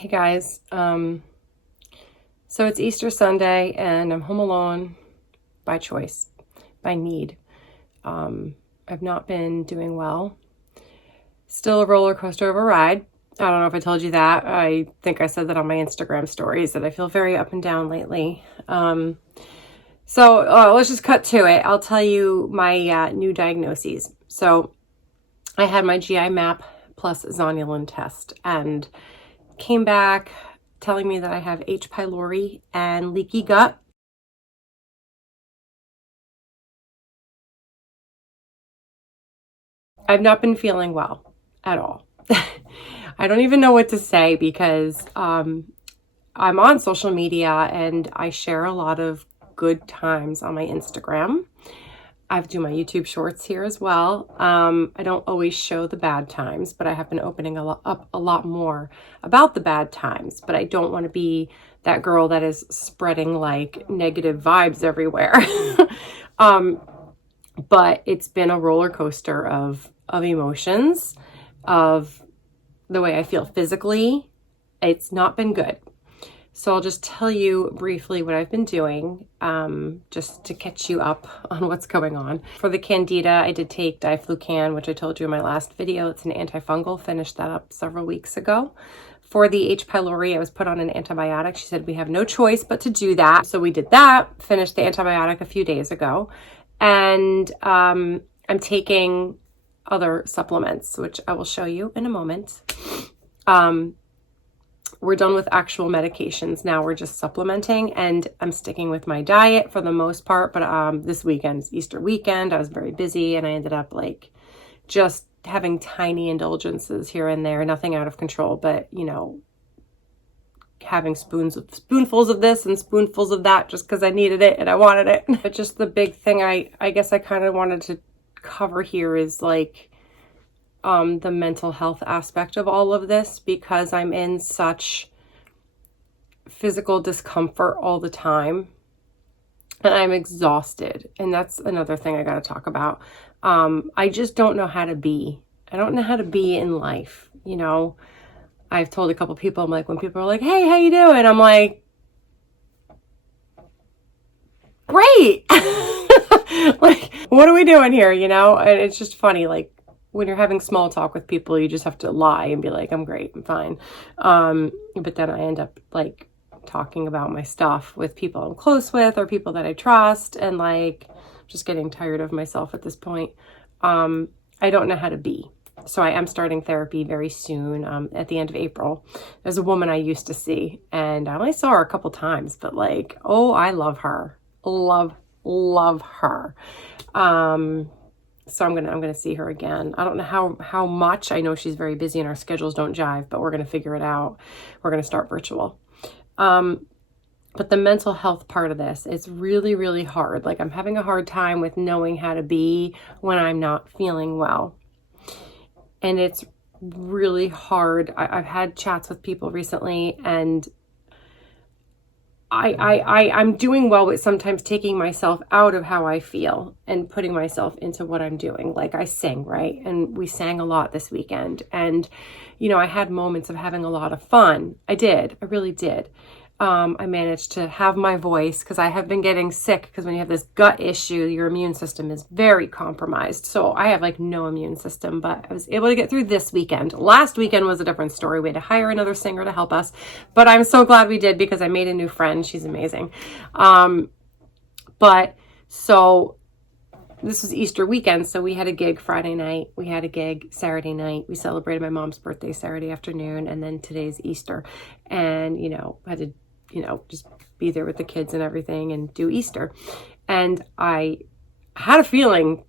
Hey guys, so it's Easter Sunday and I'm home alone by choice, by need. I've not been doing well. Still a roller coaster of a ride. I don't know if I told you that. I think I said that on my Instagram stories that I feel very up and down lately. So let's just cut to it. I'll tell you my new diagnoses. So I had my GI map plus zonulin test and came back telling me that I have H. pylori and leaky gut. I've not been feeling well at all. I don't even know what to say because I'm on social media and I share a lot of good times on my Instagram. I do my YouTube shorts here as well. I don't always show the bad times, but I have been opening up a lot more about the bad times. But I don't want to be that girl that is spreading like negative vibes everywhere. But it's been a roller coaster of emotions, of the way I feel physically. It's not been good. So I'll just tell you briefly what I've been doing, just to catch you up on what's going on. For the Candida, I did take diflucan, which I told you in my last video. It's an antifungal. Finished that up several weeks ago. For the H. pylori, I was put on an antibiotic. She said we have no choice but to do that. So we did that, finished the antibiotic a few days ago. And I'm taking other supplements, which I will show you in a moment. We're done with actual medications. Now we're just supplementing and I'm sticking with my diet for the most part. But this weekend's Easter weekend. I was very busy and I ended up like just having tiny indulgences here and there, nothing out of control, but you know, having spoonfuls of this and spoonfuls of that just because I needed it and I wanted it. But just the big thing I guess I kind of wanted to cover here is like the mental health aspect of all of this, because I'm in such physical discomfort all the time and I'm exhausted. And that's another thing I got to talk about. I just don't know how to be. I don't know how to be in life. You know, I've told a couple people, I'm like, when people are like, hey, how you doing? I'm like, great. Like, what are we doing here? You know, and it's just funny. Like, when you're having small talk with people, you just have to lie and be like, I'm great, I'm fine. But then I end up like talking about my stuff with people I'm close with or people that I trust, and like just getting tired of myself at this point. I don't know how to be. So I am starting therapy very soon, at the end of April. There's a woman I used to see and I only saw her a couple times, but like, oh, I love her. Love her. So I'm gonna see her again. I don't know how much. I know she's very busy and our schedules don't jive, but we're gonna figure it out. We're gonna start virtual. But the mental health part of this, it's really, really hard. Like I'm having a hard time with knowing how to be when I'm not feeling well. And it's really hard. I've had chats with people recently and I'm doing well with sometimes taking myself out of how I feel and putting myself into what I'm doing. Like I sing, right? And we sang a lot this weekend. And, you know, I had moments of having a lot of fun. I did. I really did. I managed to have my voice because I have been getting sick, because when you have this gut issue, your immune system is very compromised. So I have like no immune system, but I was able to get through this weekend. Last weekend was a different story. We had to hire another singer to help us, but I'm so glad we did because I made a new friend. She's amazing. But so this was Easter weekend. So we had a gig Friday night. We had a gig Saturday night. We celebrated my mom's birthday Saturday afternoon. And then today's Easter. And, you know, I had to, you know, just be there with the kids and everything and do Easter. And I had a feeling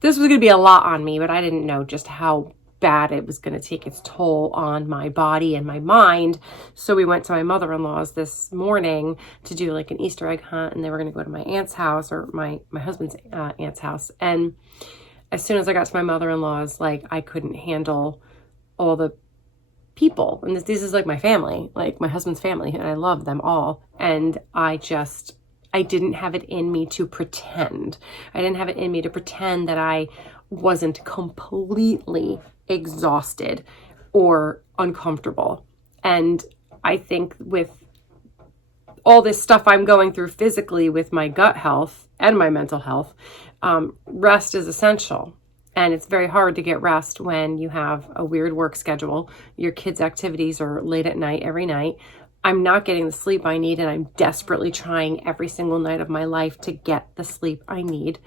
this was going to be a lot on me, but I didn't know just how bad it was going to take its toll on my body and my mind. So we went to my mother-in-law's this morning to do like an Easter egg hunt, and they were going to go to my aunt's house, or my husband's aunt's house. And as soon as I got to my mother-in-law's, like I couldn't handle all the people, and this is like my family, like my husband's family, and I love them all. And I didn't have it in me to pretend. I didn't have it in me to pretend that I wasn't completely exhausted or uncomfortable. And I think with all this stuff I'm going through physically with my gut health and my mental health, rest is essential. And it's very hard to get rest when you have a weird work schedule. Your kids' activities are late at night every night. I'm not getting the sleep I need, and I'm desperately trying every single night of my life to get the sleep I need.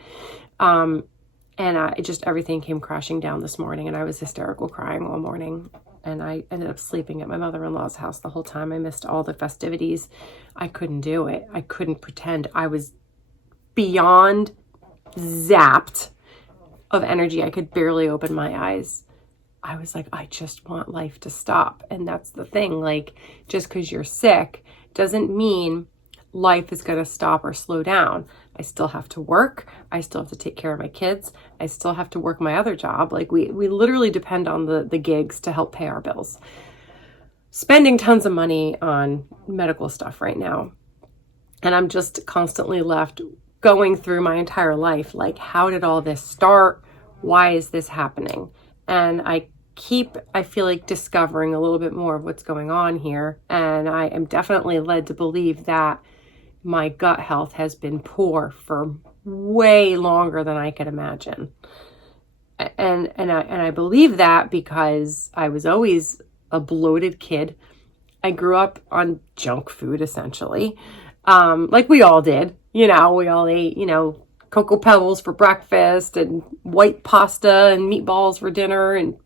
Everything came crashing down this morning, and I was hysterical crying all morning. And I ended up sleeping at my mother-in-law's house the whole time. I missed all the festivities. I couldn't do it. I couldn't pretend. I was beyond zapped of energy. I could barely open my eyes. I was like, I just want life to stop. And that's the thing. Like, just because you're sick doesn't mean life is going to stop or slow down. I still have to work. I still have to take care of my kids. I still have to work my other job. Like we literally depend on the gigs to help pay our bills. Spending tons of money on medical stuff right now. And I'm just constantly left going through my entire life. Like, how did all this start? Why is this happening? And I feel like discovering a little bit more of what's going on here. And I am definitely led to believe that my gut health has been poor for way longer than I could imagine. And I believe that because I was always a bloated kid. I grew up on junk food, essentially. Like we all did. We all ate, Cocoa Pebbles for breakfast and white pasta and meatballs for dinner and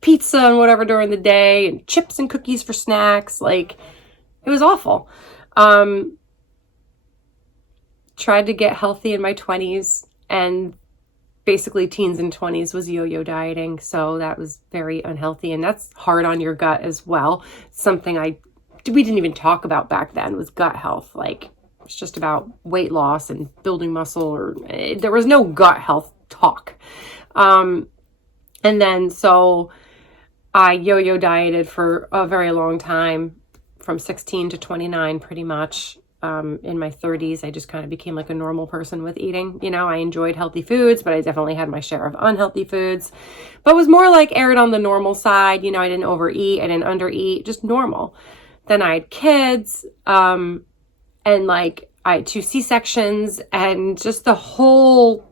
pizza and whatever during the day and chips and cookies for snacks. Like, it was awful. Tried to get healthy in my 20s, and basically teens and 20s was yo-yo dieting. So that was very unhealthy, and that's hard on your gut as well. Something we didn't even talk about back then was gut health. Like, it's just about weight loss and building muscle, there was no gut health talk. And then so I yo-yo dieted for a very long time, from 16 to 29 pretty much. In my 30s, I just kind of became like a normal person with eating. I enjoyed healthy foods, but I definitely had my share of unhealthy foods, but was more like erred on the normal side. I didn't overeat, I didn't undereat, just normal. Then I had kids, and like I had 2 C-sections, and just that whole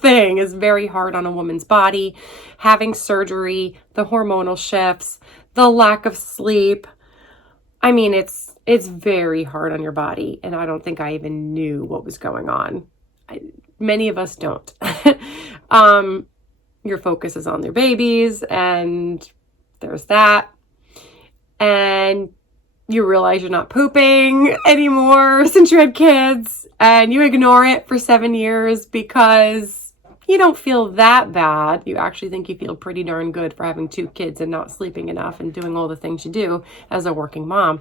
thing is very hard on a woman's body. Having surgery, the hormonal shifts, the lack of sleep. I mean, it's very hard on your body, and I don't think I even knew what was going on. Many of us don't. Your focus is on your babies, and there's that. And you realize you're not pooping anymore since you had kids, and you ignore it for 7 years because you don't feel that bad. You actually think you feel pretty darn good for having 2 kids and not sleeping enough and doing all the things you do as a working mom.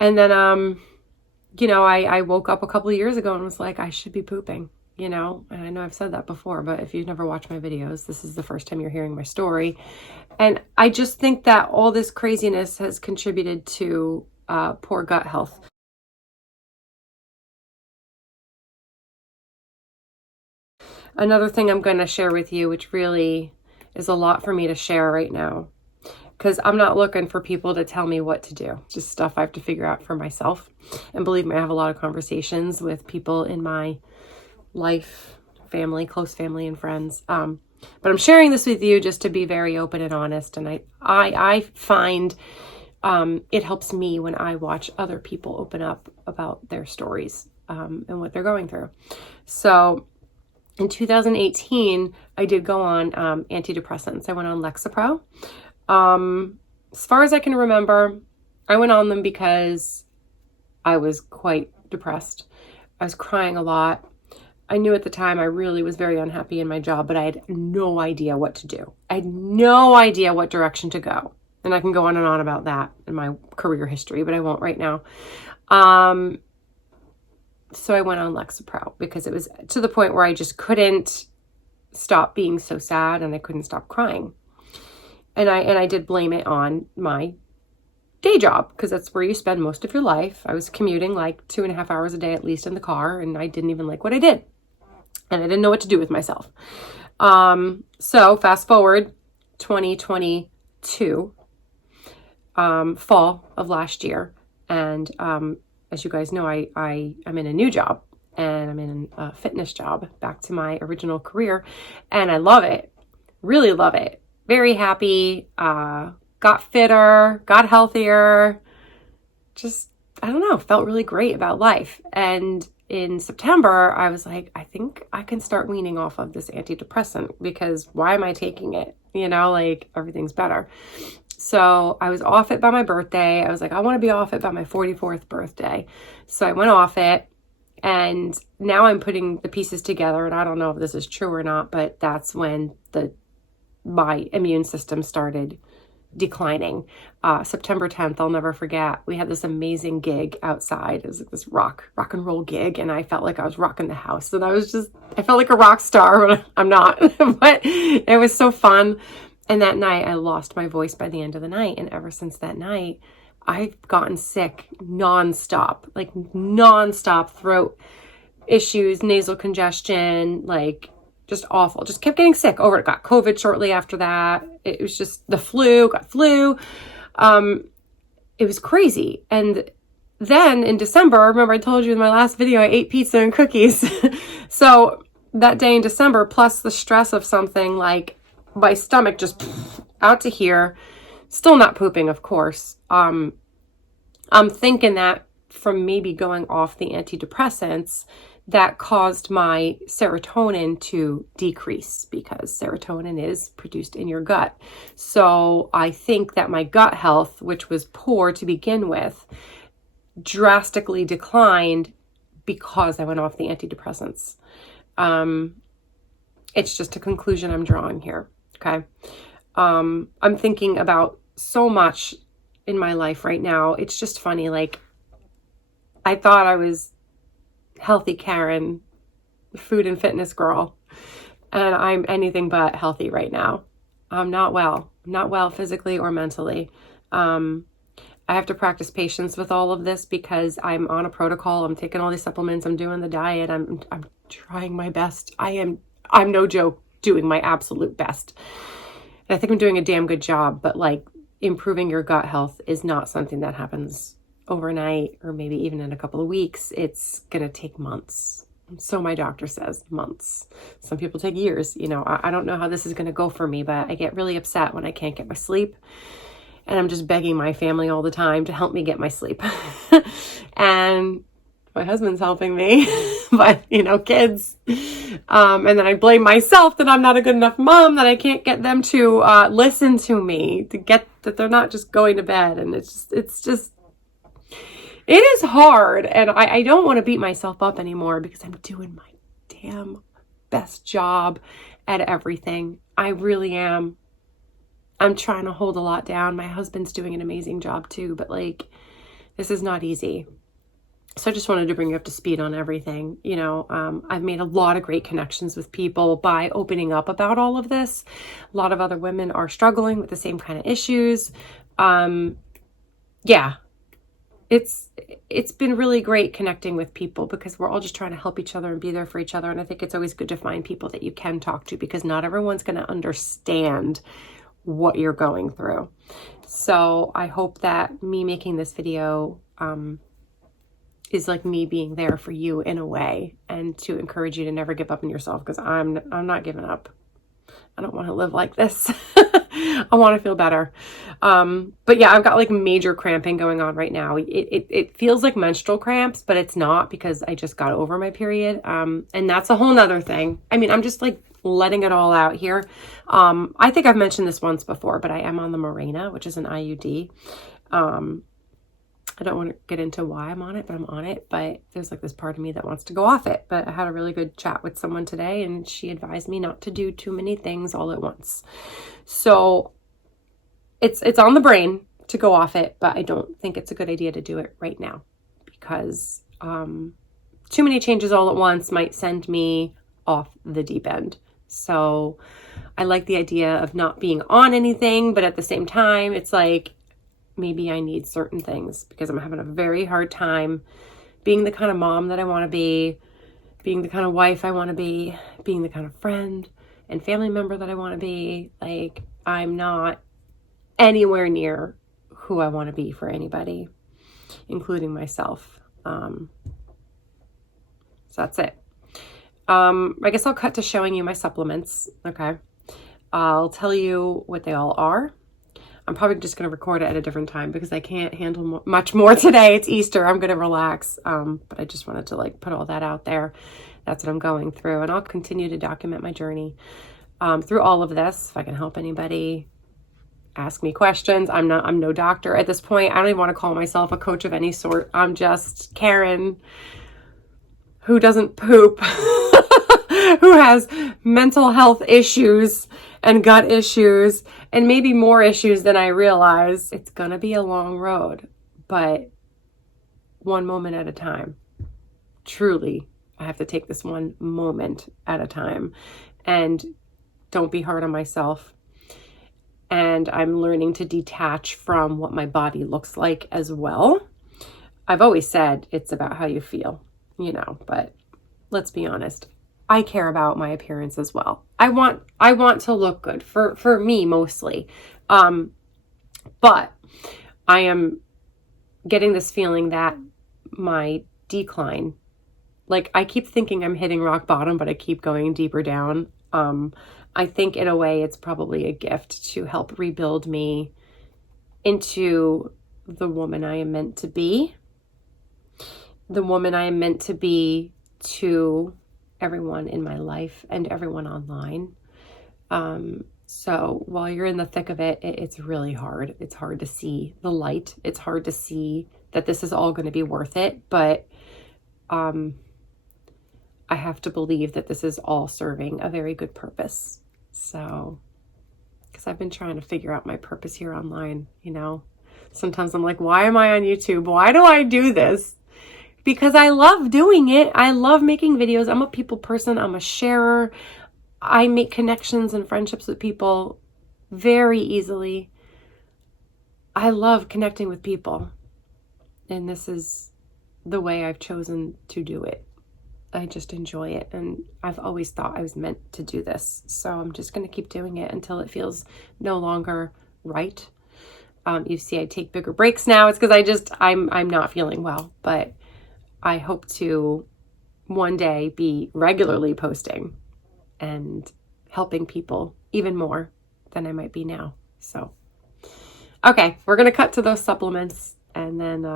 And then, I woke up a couple of years ago and was like, I should be pooping, and I know I've said that before, but if you've never watched my videos, this is the first time you're hearing my story. And I just think that all this craziness has contributed to poor gut health. Another thing I'm going to share with you, which really is a lot for me to share right now, because I'm not looking for people to tell me what to do. It's just stuff I have to figure out for myself. And believe me, I have a lot of conversations with people in my life, family, close family and friends. But I'm sharing this with you just to be very open and honest. And I find it helps me when I watch other people open up about their stories and what they're going through. So in 2018, I did go on antidepressants. I went on Lexapro. As far as I can remember, I went on them because I was quite depressed. I was crying a lot. I knew at the time I really was very unhappy in my job, but I had no idea what to do. I had no idea what direction to go. And I can go on and on about that in my career history, but I won't right now. So I went on Lexapro because it was to the point where I just couldn't stop being so sad, and I couldn't stop crying. And I did blame it on my day job, because that's where you spend most of your life. I was commuting like 2.5 hours a day at least in the car, and I didn't even like what I did. And I didn't know what to do with myself. So fast forward 2022, fall of last year. And as you guys know, I'm in a new job, and I'm in a fitness job, back to my original career. And I love it. Really love it. Very happy. Got fitter, got healthier. Just, I don't know, felt really great about life. And in September, I was like, I think I can start weaning off of this antidepressant, because why am I taking it? You know, like, everything's better. So I was off it by my birthday. I was like, I want to be off it by my 44th birthday. So I went off it, and now I'm putting the pieces together, and I don't know if this is true or not, but that's when my immune system started declining. September 10th, I'll never forget. We had this amazing gig outside. It was like this rock and roll gig, and I felt like I was rocking the house, and I felt like a rock star, but I'm not. But it was so fun. And that night, I lost my voice by the end of the night, and ever since that night, I've gotten sick nonstop, like nonstop throat issues, nasal congestion, like just awful. Just kept getting sick over it. Got COVID shortly after that. It was just got flu. It was crazy. And then in December, remember I told you in my last video, I ate pizza and cookies. So that day in December, plus the stress of something, like my stomach just out to here, still not pooping, of course. I'm thinking that from maybe going off the antidepressants, that caused my serotonin to decrease, because serotonin is produced in your gut. So I think that my gut health, which was poor to begin with, drastically declined because I went off the antidepressants. It's just a conclusion I'm drawing here. Okay. I'm thinking about so much in my life right now. It's just funny. Like, I thought I was healthy Karen, food and fitness girl, and I'm anything but healthy right now. I'm not well physically or mentally. I have to practice patience with all of this, because I'm on a protocol. I'm taking all these supplements. I'm doing the diet. I'm trying my best. I'm no joke, doing my absolute best. And I think I'm doing a damn good job, but like, improving your gut health is not something that happens overnight, or maybe even in a couple of weeks. It's going to take months. So my doctor says months. Some people take years. You know, I don't know how this is going to go for me, but I get really upset when I can't get my sleep. And I'm just begging my family all the time to help me get my sleep. And my husband's helping me, but kids. And then I blame myself that I'm not a good enough mom, that I can't get them to listen to me, to get that they're not just going to bed. And it is hard, and I don't want to beat myself up anymore, because I'm doing my damn best job at everything. I really am. I'm trying to hold a lot down. My husband's doing an amazing job too, but like, this is not easy. So I just wanted to bring you up to speed on everything. I've made a lot of great connections with people by opening up about all of this. A lot of other women are struggling with the same kind of issues. It's been really great connecting with people, because we're all just trying to help each other and be there for each other. And I think it's always good to find people that you can talk to, because not everyone's going to understand what you're going through. So I hope that me making this video is like me being there for you in a way, and to encourage you to never give up on yourself, because I'm not giving up. I don't want to live like this. I want to feel better. But yeah, I've got like major cramping going on right now. It feels like menstrual cramps, but it's not, because I just got over my period. And that's a whole nother thing. I mean, I'm just like letting it all out here. I think I've mentioned this once before, but I am on the Mirena, which is an IUD. I don't want to get into why I'm on it, but I'm on it. But there's like this part of me that wants to go off it. But I had a really good chat with someone today, and she advised me not to do too many things all at once. So it's on the brain to go off it, but I don't think it's a good idea to do it right now, because too many changes all at once might send me off the deep end. So I like the idea of not being on anything, but at the same time, it's like, maybe I need certain things, because I'm having a very hard time being the kind of mom that I want to be, being the kind of wife I want to be, being the kind of friend and family member that I want to be. Like, I'm not anywhere near who who I want to be for anybody, including myself. So that's it. I guess I'll cut to showing you my supplements. Okay. I'll tell you what they all are. I'm probably just going to record it at a different time because I can't handle much more today. It's Easter. I'm going to relax. But I just wanted to like put all that out there. That's what I'm going through. And I'll continue to document my journey through all of this. If I can help anybody, ask me questions. I'm no doctor at this point. I don't even want to call myself a coach of any sort. I'm just Karen who doesn't poop, who has mental health issues and gut issues and maybe more issues than I realize. It's going to be a long road, but one moment at a time. Truly, I have to take this one moment at a time and don't be hard on myself. And I'm learning to detach from what my body looks like as well. I've always said it's about how you feel, but let's be honest. I care about my appearance as well. I want to look good for me mostly. But I am getting this feeling that my decline, like I keep thinking I'm hitting rock bottom, but I keep going deeper down. I think in a way it's probably a gift to help rebuild me into the woman I am meant to be. The woman I am meant to be to everyone in my life and everyone online. So while you're in the thick of it, it's really hard. It's hard to see the light. It's hard to see that this is all going to be worth it. But I have to believe that this is all serving a very good purpose. So, because I've been trying to figure out my purpose here online, Sometimes I'm like, why am I on YouTube? Why do I do this? Because I love doing it. I love making videos. I'm a people person. I'm a sharer. I make connections and friendships with people very easily. I love connecting with people. And this is the way I've chosen to do it. I just enjoy it. And I've always thought I was meant to do this. So I'm just going to keep doing it until it feels no longer right. You see, I take bigger breaks now. It's because I'm not feeling well, but I hope to one day be regularly posting and helping people even more than I might be now. So, okay, we're going to cut to those supplements and then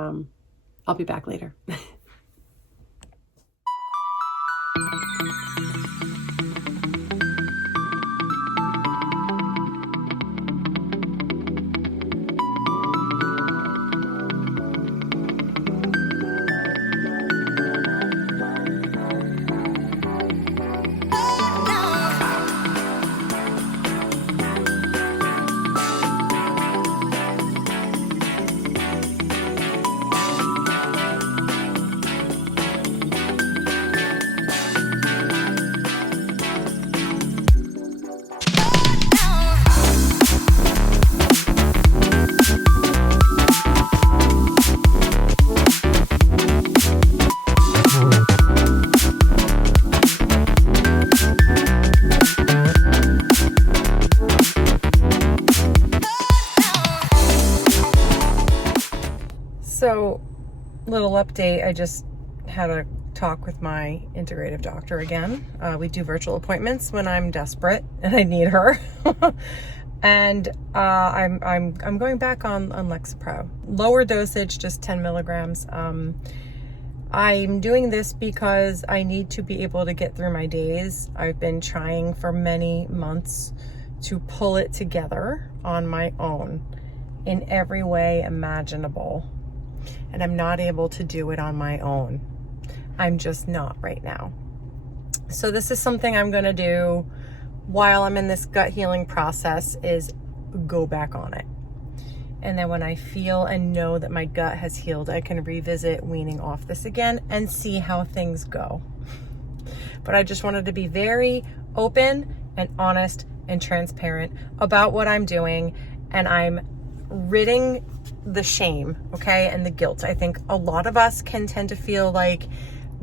I'll be back later. So, little update, I just had a talk with my integrative doctor again. We do virtual appointments when I'm desperate and I need her. And I'm going back on Lexapro. Lower dosage, just 10 milligrams. I'm doing this because I need to be able to get through my days. I've been trying for many months to pull it together on my own in every way imaginable. And I'm not able to do it on my own. I'm just not right now. So this is something I'm going to do while I'm in this gut healing process, is go back on it. And then when I feel and know that my gut has healed, I can revisit weaning off this again and see how things go. But I just wanted to be very open and honest and transparent about what I'm doing. And I'm ridding the shame, okay, and the guilt. I think a lot of us can tend to feel like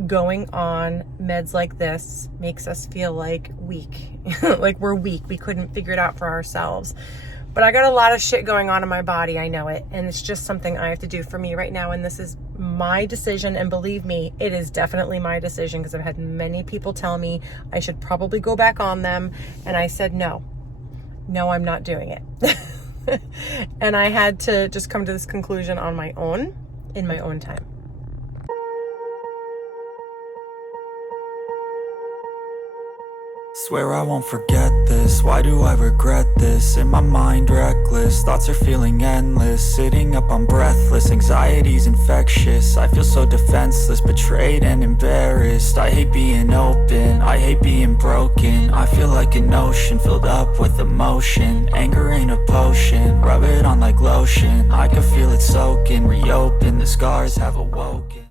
going on meds like this makes us feel like weak, like we're weak. We couldn't figure it out for ourselves. But I got a lot of shit going on in my body. I know it. And it's just something I have to do for me right now. And this is my decision. And believe me, it is definitely my decision, because I've had many people tell me I should probably go back on them. And I said, no, I'm not doing it. And I had to just come to this conclusion on my own, in my own time. Swear I won't forget this, why do I regret this? In my mind reckless, thoughts are feeling endless. Sitting up, I'm breathless, anxiety's infectious. I feel so defenseless, betrayed and embarrassed. I hate being open, I hate being broken. I feel like an ocean filled up with emotion. Anger ain't a potion, rub it on like lotion. I can feel it soaking, reopen, the scars have awoken.